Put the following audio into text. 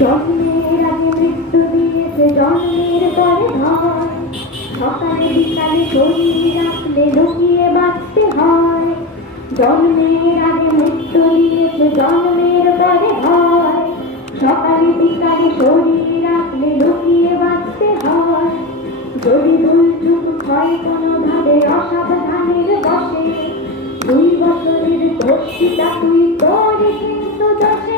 জন্মের আগে মৃত্যু দিয়েছে জন্মের পরে ভয়, সকালে বিকালে শরীর রাখলে লুকিয়ে বাঁচতে হয়। জন্মের আগে মৃত্যু দিয়েছে জন্মের পরে ভয়, সকালে বিকালে শরীর রাখলে লুকিয়ে বাঁচতে হয়। যদি দুর্যোগ হয় কোনোভাবে অসাবধানের বসে, 2 বছরের দোষীটা তুই তোরই কিন্তু দোষে